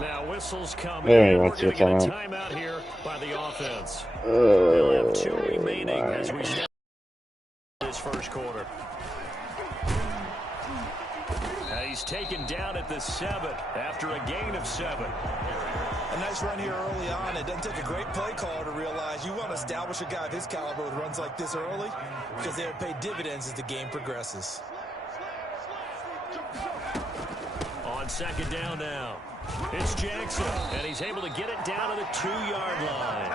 Now whistles come Very in. We're much going to get a your timeout here by the offense. They'll have 2 remaining as we start this first quarter. He's taken down at the 7 after a gain of 7. A nice run here early on. It doesn't take a great play caller to realize you want to establish a guy of his caliber with runs like this early because they'll pay dividends as the game progresses. On second down now, it's Jackson, and he's able to get it down to the 2-yard line.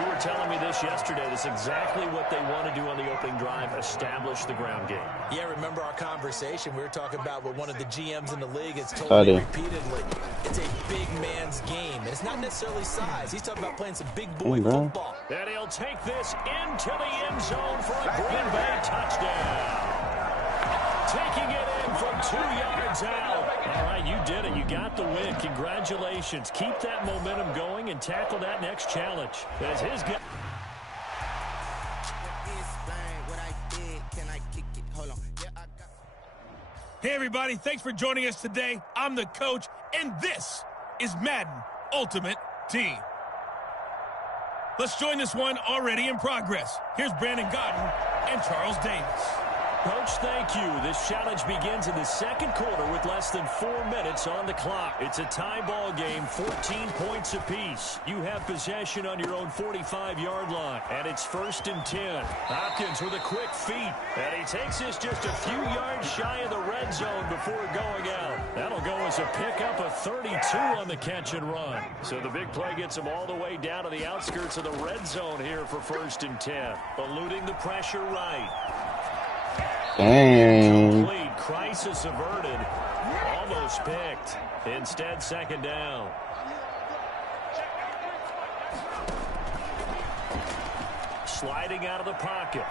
You were telling me this yesterday. This is exactly what they want to do on the opening drive, establish the ground game. Yeah, remember our conversation? We were talking about what one of the GMs in the league has told me repeatedly. It's a big man's game. And it's not necessarily size. He's talking about playing some big boy football. And he'll take this into the end zone for a Green Bay touchdown. Taking it in from 2 yards out. All right, you did it. You got the win. Congratulations. Keep that momentum going and tackle that next challenge. As his guy. Hey, everybody. Thanks for joining us today. I'm the coach, and this is Madden Ultimate Team. Let's join this one already in progress. Here's Brandon Godden and Charles Davis. Coach, thank you. This challenge begins in the second quarter with less than 4 minutes on the clock. It's a tie ball game, 14 points apiece. You have possession on your own 45-yard line, and it's 1st and 10. Hopkins with a quick feed, and he takes this just a few yards shy of the red zone before going out. That'll go as a pickup of 32 on the catch and run. So the big play gets him all the way down to the outskirts of the red zone here for 1st and 10. Eluding the pressure right. Dang. Complete. Crisis averted. Almost picked. Instead, second down. Sliding out of the pocket.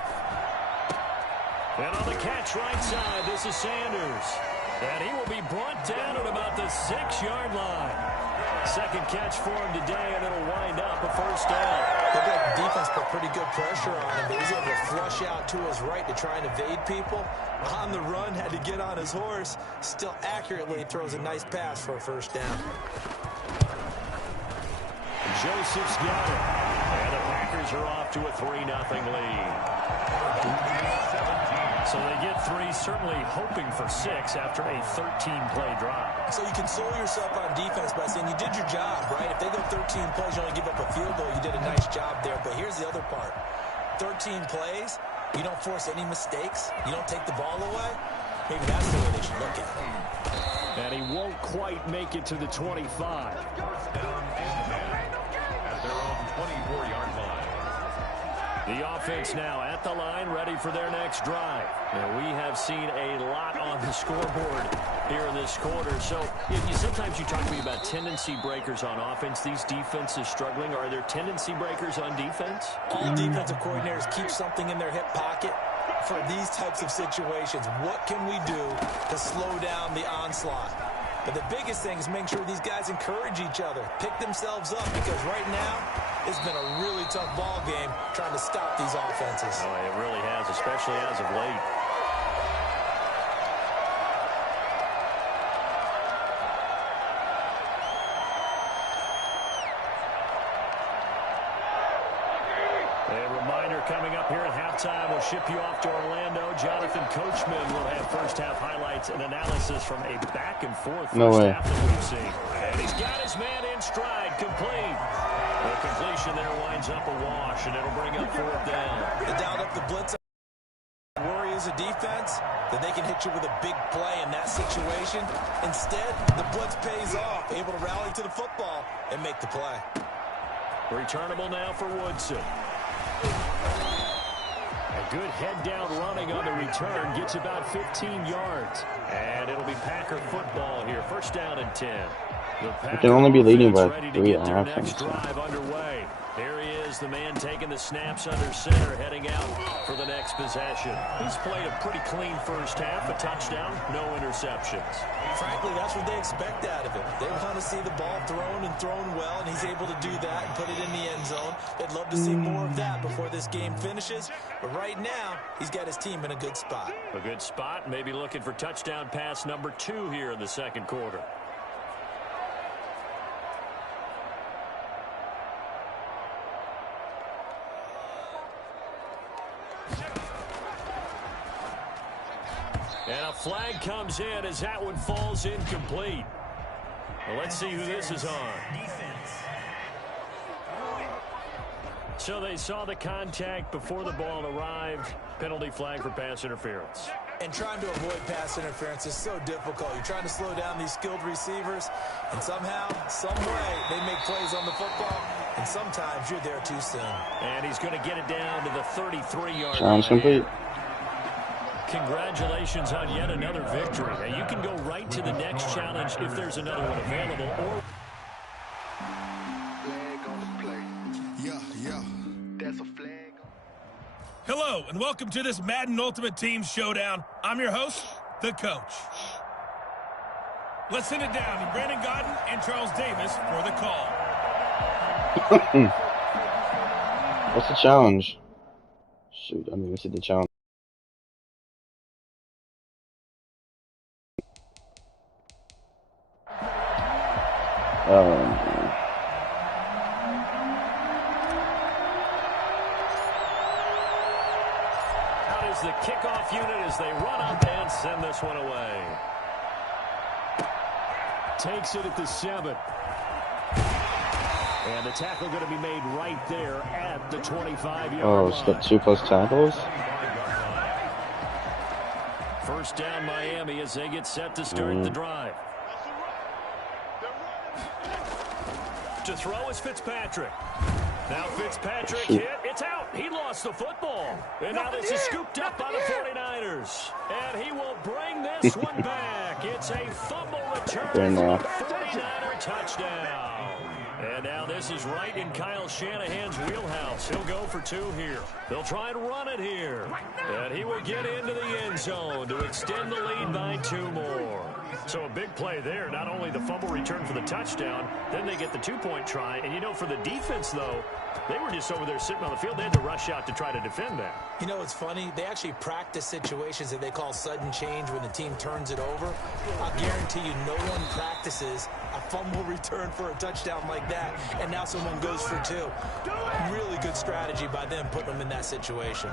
And on the catch right side, this is Sanders. And he will be brought down at about the 6-yard line. Second catch for him today, and it'll wind up a 1st down. Looked like the defense put pretty good pressure on him, but he's able to flush out to his right to try and evade people. On the run, had to get on his horse. Still accurately throws a nice pass for a 1st down. Joseph's got it. And the Packers are off to a 3-0 lead. So they get 3, certainly hoping for 6 after a 13-play drive. So you console yourself on defense by saying you did your job, right? If they go 13 plays, you only give up a field goal, you did a nice job there. But here's the other part. 13 plays, you don't force any mistakes, you don't take the ball away. Maybe that's the way they should look at it. And he won't quite make it to the 25. At their own 24-yard line. The offense now at the line, ready for their next drive. And we have seen a lot on the scoreboard here in this quarter. So sometimes you talk to me about tendency breakers on offense. These defenses struggling. Are there tendency breakers on defense? All defensive coordinators keep something in their hip pocket for these types of situations. What can we do to slow down the onslaught? But the biggest thing is making sure these guys encourage each other, pick themselves up, because right now it's been a really tough ball game trying to stop these offenses. Oh, it really has, especially as of late. Coming up here at halftime, we'll ship you off to Orlando. Jonathan Coachman will have first-half highlights and analysis from a back-and-forth half that we've seen. And he's got his man in stride, complete. The completion there winds up a wash, and it'll bring up 4th down. They dialed up the blitz. Worry as a defense that they can hit you with a big play in that situation. Instead, the blitz pays off, able to rally to the football and make the play. Returnable now for Woodson. A good head-down running on the return. Gets about 15 yards. And it'll be Packer football here. 1st down and 10. They can only be leading by 3 and a half. Next drive underway. Here he is, the man taking the snaps under center, heading out for the next possession. He's played a pretty clean first half, a touchdown, no interceptions. Frankly, that's what they expect out of him. They want to see the ball thrown and thrown well, and he's able to do that and put it in the end zone. They'd love to see more of that before this game finishes, but right now, he's got his team in a good spot. A good spot, maybe looking for touchdown pass number 2 here in the second quarter. a flag comes in as that one falls incomplete. Well, let's see who this is on. So they saw the contact before the ball arrived. Penalty flag for pass interference. And trying to avoid pass interference is so difficult. You're trying to slow down these skilled receivers, and somehow, some way, they make plays on the football, and sometimes you're there too soon. And he's going to get it down to the 33-yard line. Challenge complete. Congratulations on yet another victory. Now, you can go right to the next challenge if there's another one available. Or That's a flag. Hello, and welcome to this Madden Ultimate Team Showdown. I'm your host, the coach. Let's send it down to Brandon Godden and Charles Davis for the call. What's the challenge? Shoot, I mean, I see the challenge. The kickoff unit as they run up and send this one away. Takes it at the 7. And the tackle going to be made right there at the 25-yard line. Oh, it's got 2+ tackles. First down Miami as they get set to start the drive. To throw is Fitzpatrick. Now Fitzpatrick hit. It's out. He lost the football. And now this is scooped up by the 49ers. And he will bring this one back. It's a fumble return for a 49er touchdown. And now this is right in Kyle Shanahan's wheelhouse. He'll go for 2 here. They'll try and run it here. And he will get into the end zone to extend the lead by 2 more. So a big play there. Not only the fumble return for the touchdown, then they get the 2-point try. And, you know, for the defense, though, they were just over there sitting on the field. They had to rush out to try to defend that. You know, it's funny. They actually practice situations that they call sudden change when the team turns it over. I'll guarantee you no one practices a fumble return for a touchdown like that, and now someone goes for 2. Really good strategy by them putting them in that situation.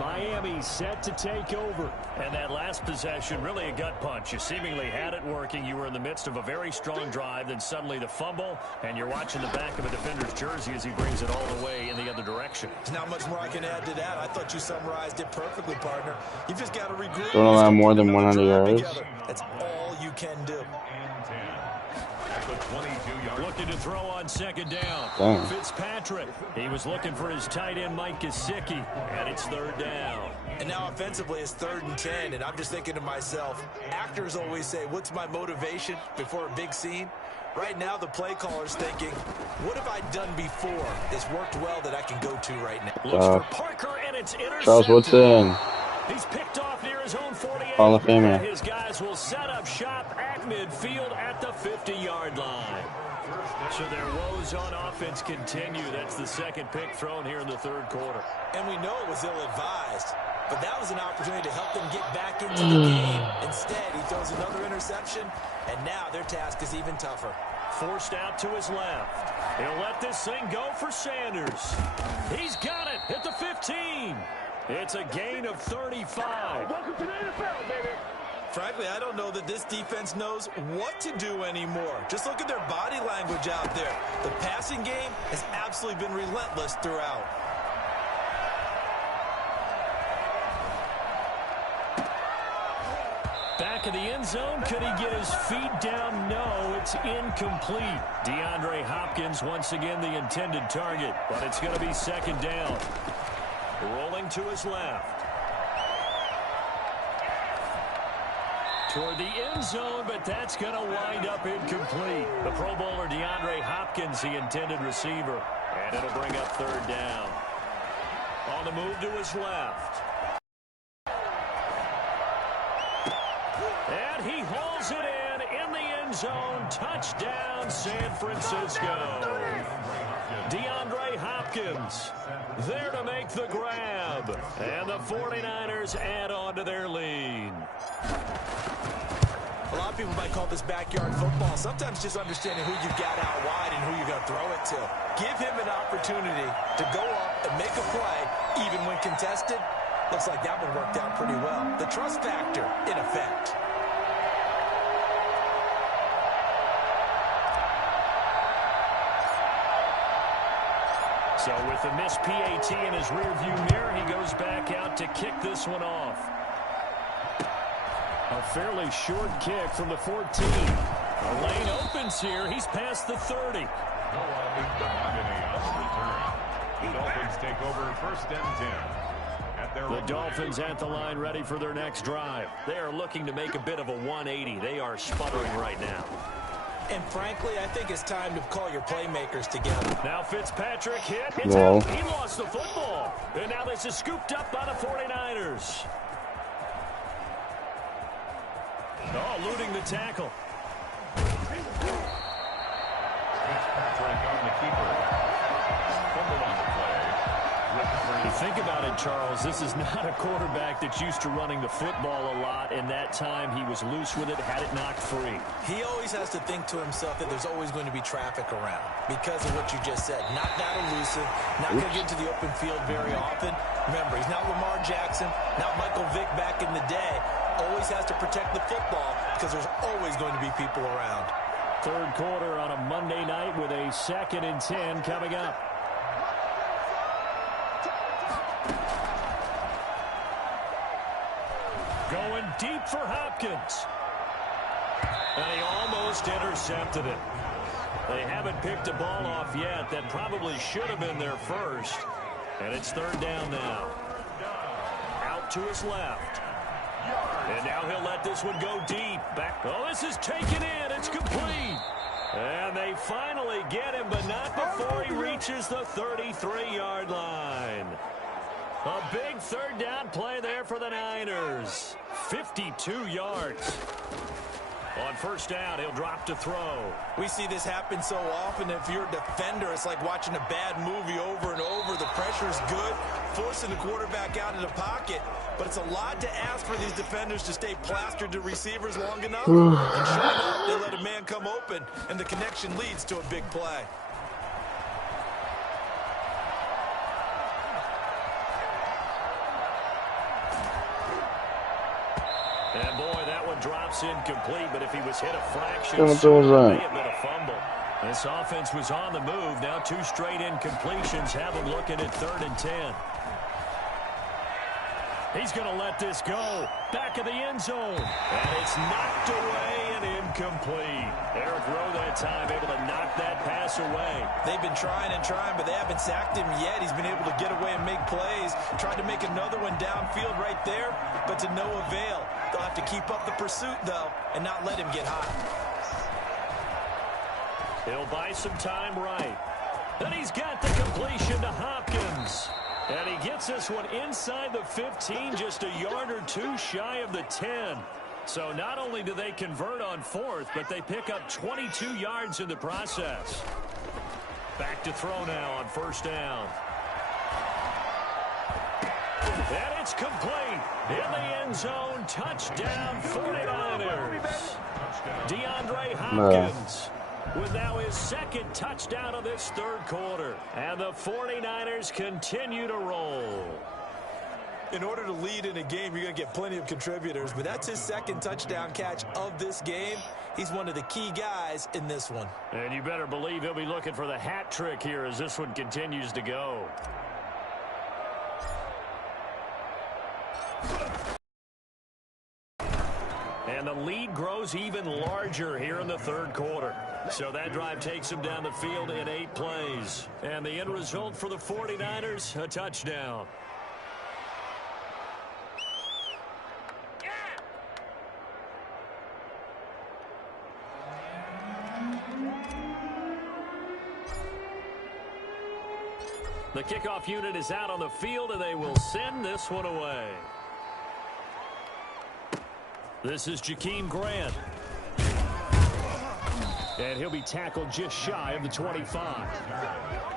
Miami set to take over. And that last possession, really a gut punch. You seemingly had it working. You were in the midst of a very strong drive. Then suddenly the fumble, and you're watching the back of a defender's jersey as he brings it all the way in the other direction. There's not much more I can add to that. I thought you summarized it perfectly, partner. You just got to regroup. Don't allow more than 100 yards. That's all you can do. Looking to throw on second down. Dang. Fitzpatrick. He was looking for his tight end, Mike Gesicki, and it's 3rd down. And now offensively it's 3rd and 10, and I'm just thinking to myself, actors always say, what's my motivation before a big scene? Right now the play caller's thinking, what have I done before that's worked well that I can go to right now? Looks for Parker, and it's intercepted. Charles Woodson. He's picked off near his own 48. Hall of Famer. His guys will set up shop at midfield at the 50-yard line. So their woes on offense continue. That's the 2nd pick thrown here in the 3rd quarter. And we know it was ill-advised, but that was an opportunity to help them get back into the game. Instead, he throws another interception, and now their task is even tougher. Forced out to his left. He'll let this thing go for Sanders. He's got it at the 15. It's a gain of 35. Welcome to the NFL, baby. Frankly, I don't know that this defense knows what to do anymore. Just look at their body language out there. The passing game has absolutely been relentless throughout. Back of the end zone. Could he get his feet down? No, it's incomplete. DeAndre Hopkins, once again, the intended target. But it's going to be 2nd down. Rolling to his left. Toward the end zone, but that's going to wind up incomplete. The Pro Bowler DeAndre Hopkins, the intended receiver. And it'll bring up 3rd down. On the move to his left. And he hauls it in the end zone. Touchdown, San Francisco. DeAndre Hopkins there to make the grab. And the 49ers add on to their lead. A lot of people might call this backyard football. Sometimes just understanding who you got out wide and who you're going to throw it to. Give him an opportunity to go up and make a play, even when contested. Looks like that one worked out pretty well. The trust factor in effect. So with the missed PAT in his rearview mirror, he goes back out to kick this one off. A fairly short kick from the 14. The lane opens here. He's past the 30. No one on the return. The Dolphins take over 1st and 10. The Dolphins at the line ready for their next drive. They are looking to make a bit of a 180. They are sputtering right now. And frankly, I think it's time to call your playmakers together. Now Fitzpatrick hit. It's out. He lost the football. And now this is scooped up by the 49ers. Oh, eluding the tackle. Fitzpatrick on the keeper. Fumble on the play. You think about it, Charles, this is not a quarterback that's used to running the football a lot, and that time he was loose with it, had it knocked free. He always has to think to himself that there's always going to be traffic around because of what you just said. Not that elusive, not going to get into the open field very often. Remember, he's not Lamar Jackson, not Michael Vick back in the day. Always has to protect the football because there's always going to be people around. Third quarter on a Monday night with a 2nd and 10 coming up. Going deep for Hopkins. And he almost intercepted it. They haven't picked a ball off yet. That probably should have been their first. And it's 3rd down now. Out to his left. And now he'll let this one go deep. Back. Oh, this is taken in. It's complete. And they finally get him, but not before he reaches the 33-yard line. A big 3rd down play there for the Niners. 52 yards. On 1st down, he'll drop to throw. We see this happen so often. If you're a defender, it's like watching a bad movie over and over. The pressure is good, forcing the quarterback out of the pocket. But it's a lot to ask for these defenders to stay plastered to receivers long enough. And sure enough, they let a man come open, and the connection leads to a big play. And boy, that one drops incomplete, but if he was hit a fraction, What sooner, was it that? may have been a fumble. This offense was on the move. Now 2 straight incompletions have him looking at 3rd and 10. He's going to let this go. Back of the end zone. And it's knocked away and incomplete. Eric Rowe that time able to knock that pass away. They've been trying and trying, but they haven't sacked him yet. He's been able to get away and make plays. Tried to make another one downfield right there, but to no avail. They'll have to keep up the pursuit, though, and not let him get hot. He'll buy some time right. And he's got the completion to Hopkins. And he gets this one inside the 15, just a yard or 2 shy of the 10. So not only do they convert on 4th, but they pick up 22 yards in the process. Back to throw now on 1st down. And it's complete. In the end zone, touchdown 49ers. DeAndre Hopkins with now his 2nd touchdown of this 3rd quarter. And the 49ers continue to roll. In order to lead in a game, you're going to get plenty of contributors, but that's his 2nd touchdown catch of this game. He's one of the key guys in this one. And you better believe he'll be looking for the hat trick here as this one continues to go. And the lead grows even larger here in the 3rd quarter. So that drive takes him down the field in 8 plays. And the end result for the 49ers, a touchdown. The kickoff unit is out on the field, and they will send this one away. This is Jakeem Grant. And he'll be tackled just shy of the 25.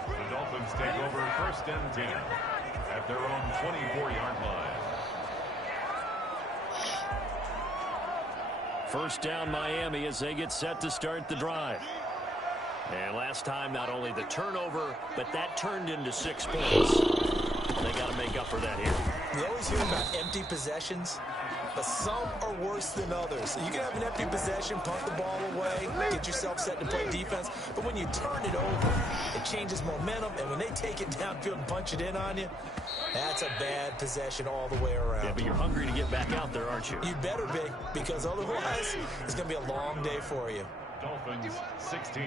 The Dolphins take over 1st and 10 at their own 24-yard line. 1st down Miami as they get set to start the drive. And last time, not only the turnover, but that turned into 6 points. They got to make up for that here. We always hear about empty possessions, but some are worse than others. You can have an empty possession, punt the ball away, get yourself set to play defense, but when you turn it over, it changes momentum, and when they take it downfield and punch it in on you, that's a bad possession all the way around. Yeah, but you're hungry to get back out there, aren't you? You better be, because otherwise, it's going to be a long day for you. Dolphins 16.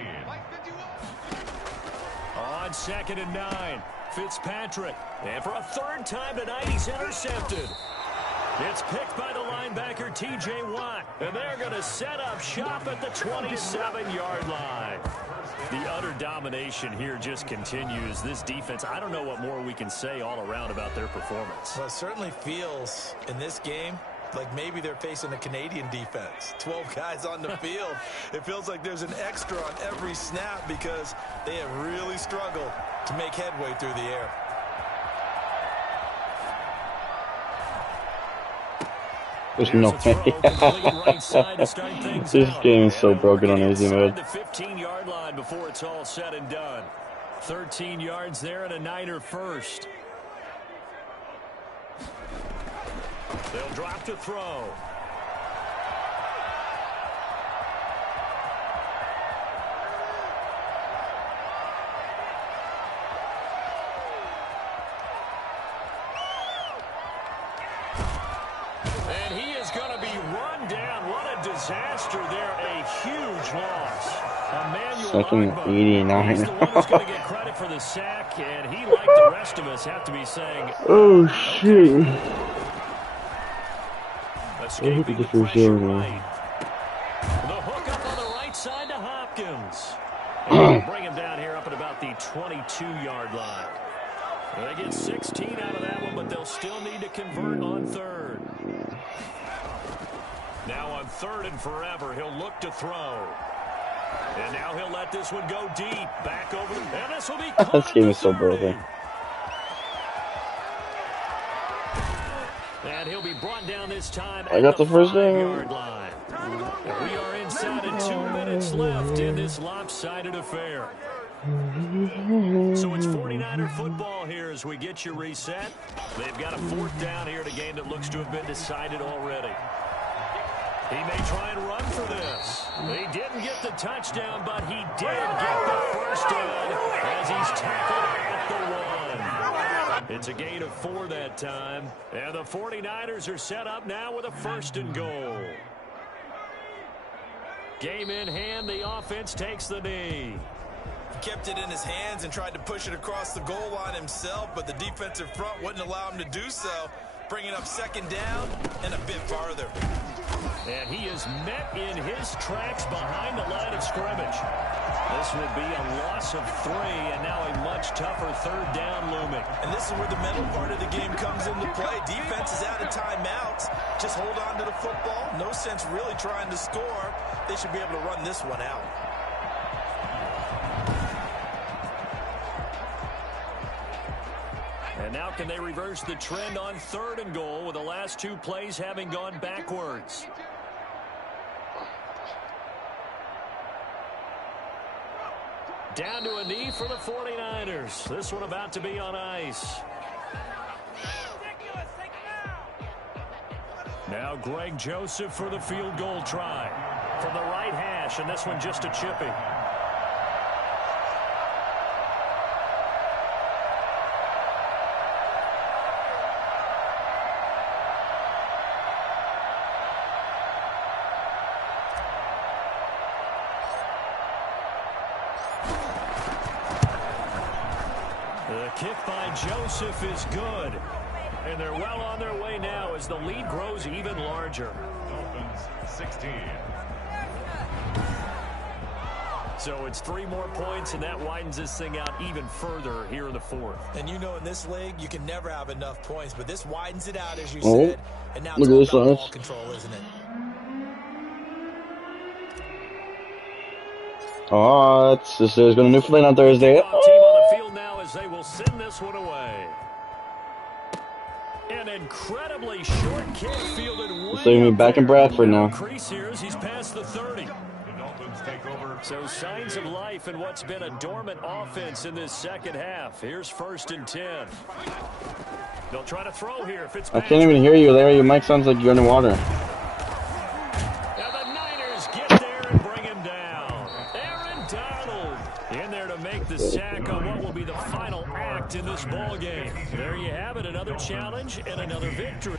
On 2nd and 9, Fitzpatrick. And for a third time tonight, he's intercepted. It's picked by the linebacker, T.J. Watt. And they're going to set up shop at the 27-yard line. The utter domination here just continues. This defense, I don't know what more we can say all around about their performance. Well, it certainly feels in this game like maybe they're facing a Canadian defense. 12 guys on the field. It feels like there's an extra on every snap because they have really struggled to make headway through the air. There's no way. This game is so broken on easy mode. The 15-yard line before it's all said and done. 13 yards there and a Niner first. They'll drop to throw. And he is going to be run down. What a disaster there. A huge loss. Second 89. He's the one who's going to get credit for the sack, and he, like the rest of us, have to be saying, oh, shit. Escaping the pressure right. The hook up on the right side to Hopkins. And bring him down here up at about the 22-yard line. They get 16 out of that one, but they'll still need to convert on third. Now on third and forever, he'll look to throw. And now he'll let this one go deep. Back over. And this will be This game is so broken. And he'll be brought down this time I got the first down. line. We are inside of 2 minutes left in this lopsided affair. So it's 49er football here as we get you reset. They've got a fourth down here in a game that looks to have been decided already. He may try and run for this. He didn't get the touchdown, but he did get the first down as he's tackled at the 1. It's a gain of 4 that time. And the 49ers are set up now with a 1st and goal. Game in hand, the offense takes the knee. He kept it in his hands and tried to push it across the goal line himself, but the defensive front wouldn't allow him to do so, bringing up 2nd down and a bit farther. And he is met in his tracks behind the line of scrimmage. This will be a loss of 3, and now a much tougher 3rd down looming. And this is where the mental part of the game comes into play. Defense is out of timeouts. Just hold on to the football. No sense really trying to score. They should be able to run this one out. And now can they reverse the trend on 3rd and goal with the last 2 plays having gone backwards? Down to a knee for the 49ers. This one about to be on ice. Now Greg Joseph for the field goal try. From the right hash, and this one just a chippy. The kick by Joseph is good. And they're well on their way now as the lead grows even larger. Dolphins 16. So it's 3 more points, and that widens this thing out even further here in the 4th. And you know in this league, you can never have enough points, but this widens it out, as you Oh, said. And now look it's at all this, about lads. ball control, isn't it? Oh, this is going to Newfoundland on Thursday. Team on the field now as they will send this one away. An incredibly short kick fielded way So you're back in Bradford now. Crease here as he's past the 30. The Dolphins take over. So signs of life in what's been a dormant offense in this second half. Here's 1st and 10. They'll try to throw here. I can't even hear you, Larry. Your mic sounds like you're underwater. And the Niners get there and bring him down. Aaron Donald in there to make the sack on what will be the final act in this ball game. There you have it, another challenge and another victory.